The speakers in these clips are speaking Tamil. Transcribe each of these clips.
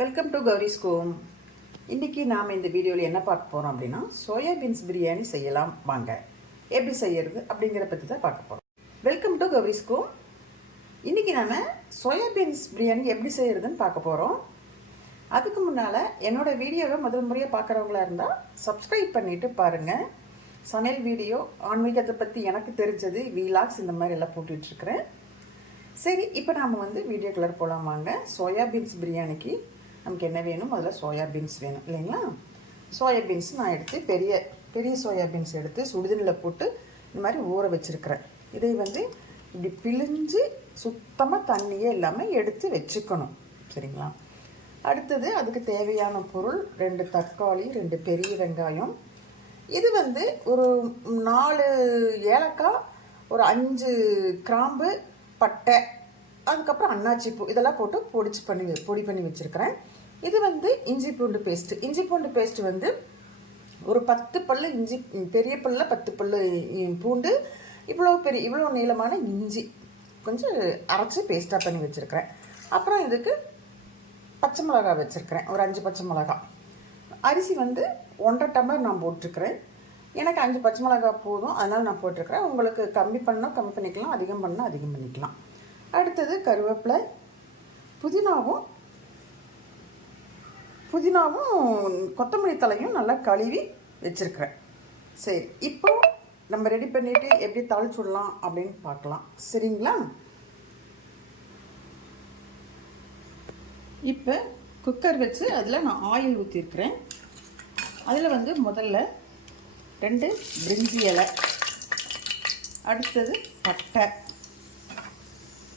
Welcome to Gowri's home. இன்றைக்கி நாம் இந்த வீடியோவில் என்ன பார்க்க போகிறோம் அப்படின்னா சோயா பீன்ஸ் பிரியாணி செய்யலாம் வாங்க. எப்படி செய்யறது அப்படிங்கிற பற்றி தான் பார்க்க போகிறோம். Welcome to Gowri's home. இன்றைக்கி நாம் சோயா பீன்ஸ் பிரியாணி எப்படி செய்கிறதுன்னு பார்க்க போகிறோம். அதுக்கு முன்னால் என்னோடய வீடியோவை முதல் முறையாக பார்க்குறவங்களா இருந்தால் சப்ஸ்கிரைப் பண்ணிவிட்டு பாருங்கள். சமையல் வீடியோ, ஆன்மீகத்தை பற்றி எனக்கு தெரிஞ்சது, வீலாக்ஸ் இந்த மாதிரி எல்லாம் போட்டுட்ருக்கிறேன். சரி, இப்போ நாம் வீடியோ கலர் போகலாம் வாங்க. சோயா பீன்ஸ் பிரியாணிக்கு நமக்கு என்ன வேணும்? முதல்ல சோயா பீன்ஸ் வேணும் இல்லைங்களா? சோயா பீன்ஸ் நான் எடுத்து பெரிய சோயா பீன்ஸ் எடுத்து சுடுதண்ணில் போட்டு இந்த மாதிரி ஊற வச்சுருக்கிறேன். இதை இப்படி பிழிஞ்சு சுத்தமாக தண்ணியே இல்லாமல் எடுத்து வச்சுக்கணும். சரிங்களா? அடுத்தது அதுக்கு தேவையான பொருள் 2 தக்காளி, 2 பெரிய வெங்காயம். இது ஒரு 4 ஏலக்காய், ஒரு 5 கிராம்பு, பட்டை, அதுக்கப்புறம் அன்னாச்சி பூ, இதெல்லாம் போட்டு பொடி பண்ணி வச்சுருக்கிறேன். இது இஞ்சி பூண்டு பேஸ்ட்டு. இஞ்சி பூண்டு பேஸ்ட்டு ஒரு 10 பல்லு இஞ்சி, பெரிய பல்ல 10 பல்லு பூண்டு, இவ்வளோ நீளமான இஞ்சி கொஞ்சம் அரைச்சி பேஸ்ட்டாக பண்ணி வச்சுருக்கிறேன். அப்புறம் இதுக்கு பச்சை மிளகா வச்சுருக்கிறேன், ஒரு 5 பச்சை மிளகா. அரிசி 1.5 டம்ளர் நான் போட்டிருக்கிறேன். எனக்கு 5 பச்சை மிளகா போதும், அதனால் நான் போட்டிருக்கிறேன். உங்களுக்கு கம்மி பண்ணால் கம்மி பண்ணிக்கலாம், அதிகம் பண்ணால் அதிகம் பண்ணிக்கலாம். அடுத்தது கருவேப்பிலை, புதினாவும் கொத்தமல்லி தலையும் நல்லா கழுவி வச்சுருக்கிறேன். சரி, இப்போ நம்ம ரெடி பண்ணிவிட்டு எப்படி தாளிச்சு விடலாம் அப்படின்னு பார்க்கலாம். சரிங்களா? இப்போ குக்கர் வச்சு அதில் நான் ஆயில் ஊற்றிருக்கிறேன். அதில் முதல்ல 2 பிரிஞ்சி இலை, அடுத்தது பட்டை,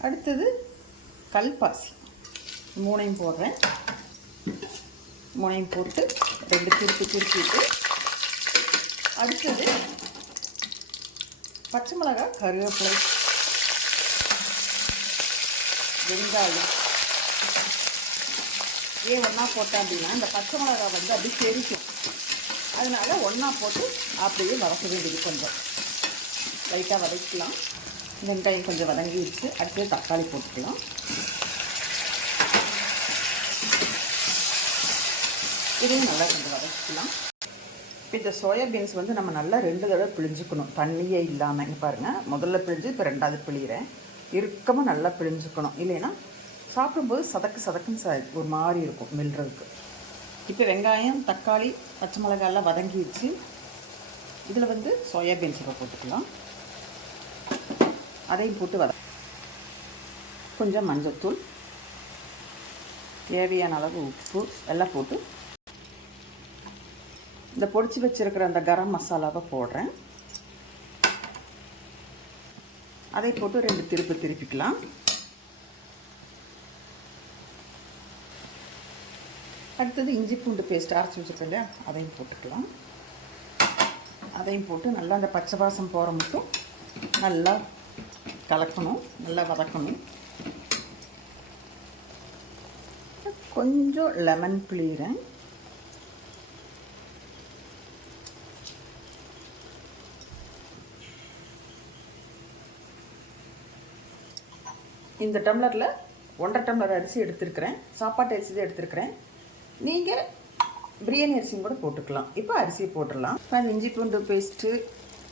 அடுத்தது கல்பாசி, 3 போடுறேன். 3 போட்டு 2 திருப்பிட்டு, அடுத்தது பச்சை மிளகாய், கருவேப்பிலை, வெங்காயம். ஏன் ஒன்றா போட்டேன் அப்படின்னா இந்த பச்சை மிளகாய் அப்படி தெரிக்கும், அதனால ஒன்றா போட்டு அப்படியே வதக்க வேண்டியது. கொஞ்சம் லைட்டாக வதக்கலாம். வெங்காயம் கொஞ்சம் வதங்கிடுச்சு. அடுத்து தக்காளி போட்டுக்கலாம். இதையும் நல்லா கொஞ்சம் வதக்கிக்கலாம். இப்போ இந்த சோயா பீன்ஸ் நம்ம நல்லா 2 தடவை பிழிஞ்சுக்கணும், தண்ணியே இல்லாமல். இங்கே பாருங்கள், முதல்ல பிழிஞ்சு இப்போ 2வது பிழிகிறேன். இறுக்கமாக நல்லா பிழிஞ்சுக்கணும், இல்லைன்னா சாப்பிடும்போது சதக்குன்னு ஒரு மாதிரி இருக்கும் மெல்றதுக்கு. இப்போ வெங்காயம், தக்காளி, பச்சை மிளகாயெல்லாம் வதங்கிடுச்சு. இதில் சோயா பீன்ஸ் இப்போ போட்டுக்கலாம். அதையும் போட்டு கொஞ்சம் மஞ்சத்தூள், தேவையான அளவு உப்பு எல்லாம் போட்டு இந்த பொடிச்சு வச்சுருக்கிற அந்த கரம் மசாலாவை போடுறேன். அதை போட்டு 2 திருப்பிக்கலாம். அடுத்தது இஞ்சி பூண்டு பேஸ்ட் அரைச்சி வச்சுருக்கேன் இல்லையா, அதையும் போட்டுக்கலாம். அதையும் போட்டு நல்லா அந்த பச்சை வாசம் போகிற மட்டும் நல்லா கலக்கணும், நல்லா வதக்கணும். கொஞ்சம் லெமன் பிழிகிறேன். இந்த டம்ளரில் 1.5 டம்ளர் அரிசி எடுத்துருக்கிறேன், சாப்பாட்டு அரிசி தான் எடுத்துருக்கிறேன். நீங்கள் பிரியாணி அரிசியும் கூட போட்டுக்கலாம். இப்போ அரிசியை போட்டுடலாம். இப்போ இஞ்சி பூண்டு பேஸ்ட்டு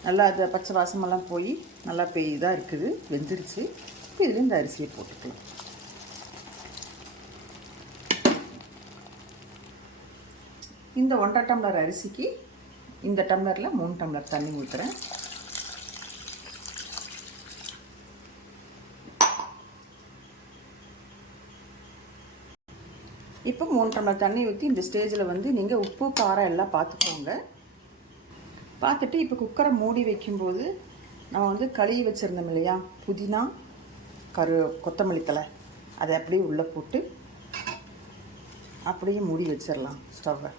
நல்லா அந்த பச்சை வாசமெல்லாம் போய் நல்லா இதாக இருக்குது, வெந்துருச்சு. இப்போ இதில் இந்த அரிசியை போட்டுக்கலாம். இந்த 1.5 டம்ளர் அரிசிக்கு இந்த டம்ளரில் 3 டம்ளர் தண்ணி ஊற்றுறேன். இப்போ 3 டம்ளர் தண்ணி ஊற்றி இந்த ஸ்டேஜில் நீங்கள் உப்பு காரம் எல்லாம் பார்த்துக்கோங்க. பார்த்துட்டு இப்போ குக்கரை மூடி வைக்கும்போது நம்ம கழுவி வச்சுருந்தோம் இல்லையா, புதினா, கொத்தமல்லி தழை, அதை அப்படியே உள்ளே போட்டு அப்படியே மூடி வச்சிடலாம். ஸ்டவ்வை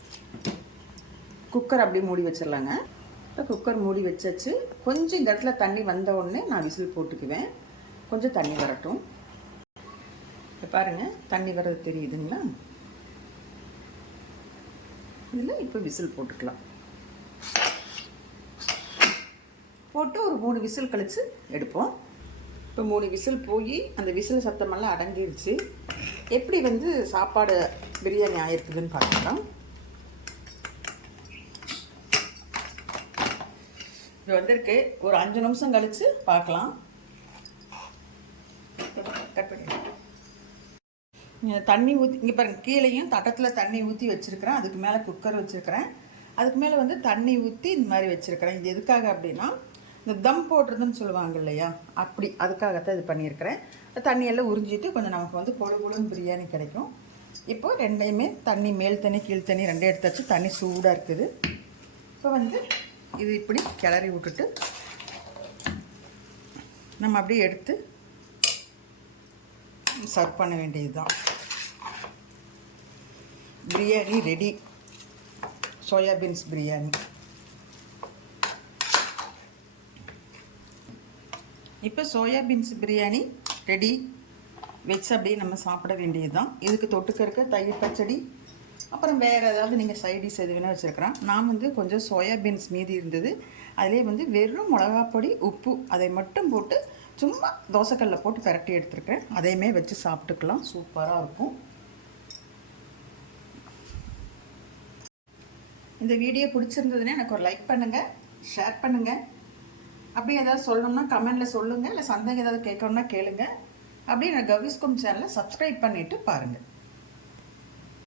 குக்கர் அப்படியே மூடி வச்சிடலாங்க. இப்போ குக்கர் மூடி வச்சாச்சு. கொஞ்சம் இந்த இடத்துல தண்ணி வந்த உடனே நான் விசில் போட்டுக்குவேன். கொஞ்சம் தண்ணி வரட்டும். இப்போ பாருங்கள், தண்ணி வர்றது தெரியுதுங்களா? இதில் இப்போ விசில் போட்டுக்கலாம். போட்டு ஒரு 3 விசில் கழித்து எடுப்போம். இப்போ 3 விசில் போய் அந்த விசில் சத்தமெல்லாம் அடங்கிருச்சு. எப்படி வந்து சாப்பாடு பிரியாணி ஆயிருக்குதுன்னு பார்க்கலாம். இது வந்திருக்கு. ஒரு 5 நிமிஷம் கழித்து பார்க்கலாம். கட் பண்ணி தண்ணி ஊற்றி இங்கே பாருங்கள், கீழேயும் தட்டத்தில் தண்ணி ஊற்றி வச்சுருக்கிறேன். அதுக்கு மேலே குக்கர் வச்சுருக்கிறேன். அதுக்கு மேலே வந்து தண்ணி ஊற்றி இந்த மாதிரி வச்சுருக்கிறேன். இது எதுக்காக அப்படின்னா, இந்த தம் போடுறதுன்னு சொல்லுவாங்க இல்லையா, அப்படி அதுக்காகத்தான் இது பண்ணியிருக்கிறேன். தண்ணியெல்லாம் உறிஞ்சிட்டு கொஞ்சம் நமக்கு வந்து பொழு பொழுன்னு பிரியாணி கிடைக்கும். இப்போ ரெண்டையுமே தண்ணி, மேல் தண்ணி கீழ் தண்ணி ரெண்டே எடுத்தாச்சு. தண்ணி சூடாக இருக்குது. இப்போ வந்து இது இப்படி கிளறி விட்டுட்டு நம்ம அப்படியே எடுத்து சர்வ் பண்ண வேண்டியது தான். பிரியாணி ரெடி. சோயாபீன்ஸ் பிரியாணி. இப்போ சோயாபீன்ஸ் பிரியாணி ரெடி. வச்சு அப்படியே நம்ம சாப்பிட வேண்டியது தான். இதுக்கு தொட்டுக்க தயிர் பச்சடி, அப்புறம் வேறு ஏதாவது நீங்கள் சைடிஷ் எது வேணால் வச்சுருக்கிறேன். நான் வந்து கொஞ்சம் சோயாபீன்ஸ் மீதி இருந்தது. அதிலே வந்து வெறும் மிளகாப்பொடி, உப்பு அதை மட்டும் போட்டு சும்மா தோசைக்கல்லில் போட்டு பிரட்டி எடுத்துருக்கிறேன். அதையுமே வச்சு சாப்பிட்டுக்கலாம். சூப்பராக இருக்கும். இந்த வீடியோ பிடிச்சிருந்ததுன்னா எனக்கு ஒரு லைக் பண்ணுங்கள், ஷேர் பண்ணுங்கள். அப்படியே ஏதாவது சொல்லணும்னா கமெண்டில் சொல்லுங்கள். இல்லை சந்தேகம் ஏதாவது கேட்கணுன்னா கேளுங்க. அப்படியே நான் கவிஸ்கும் சேனலை சப்ஸ்கிரைப் பண்ணிவிட்டு பாருங்கள்.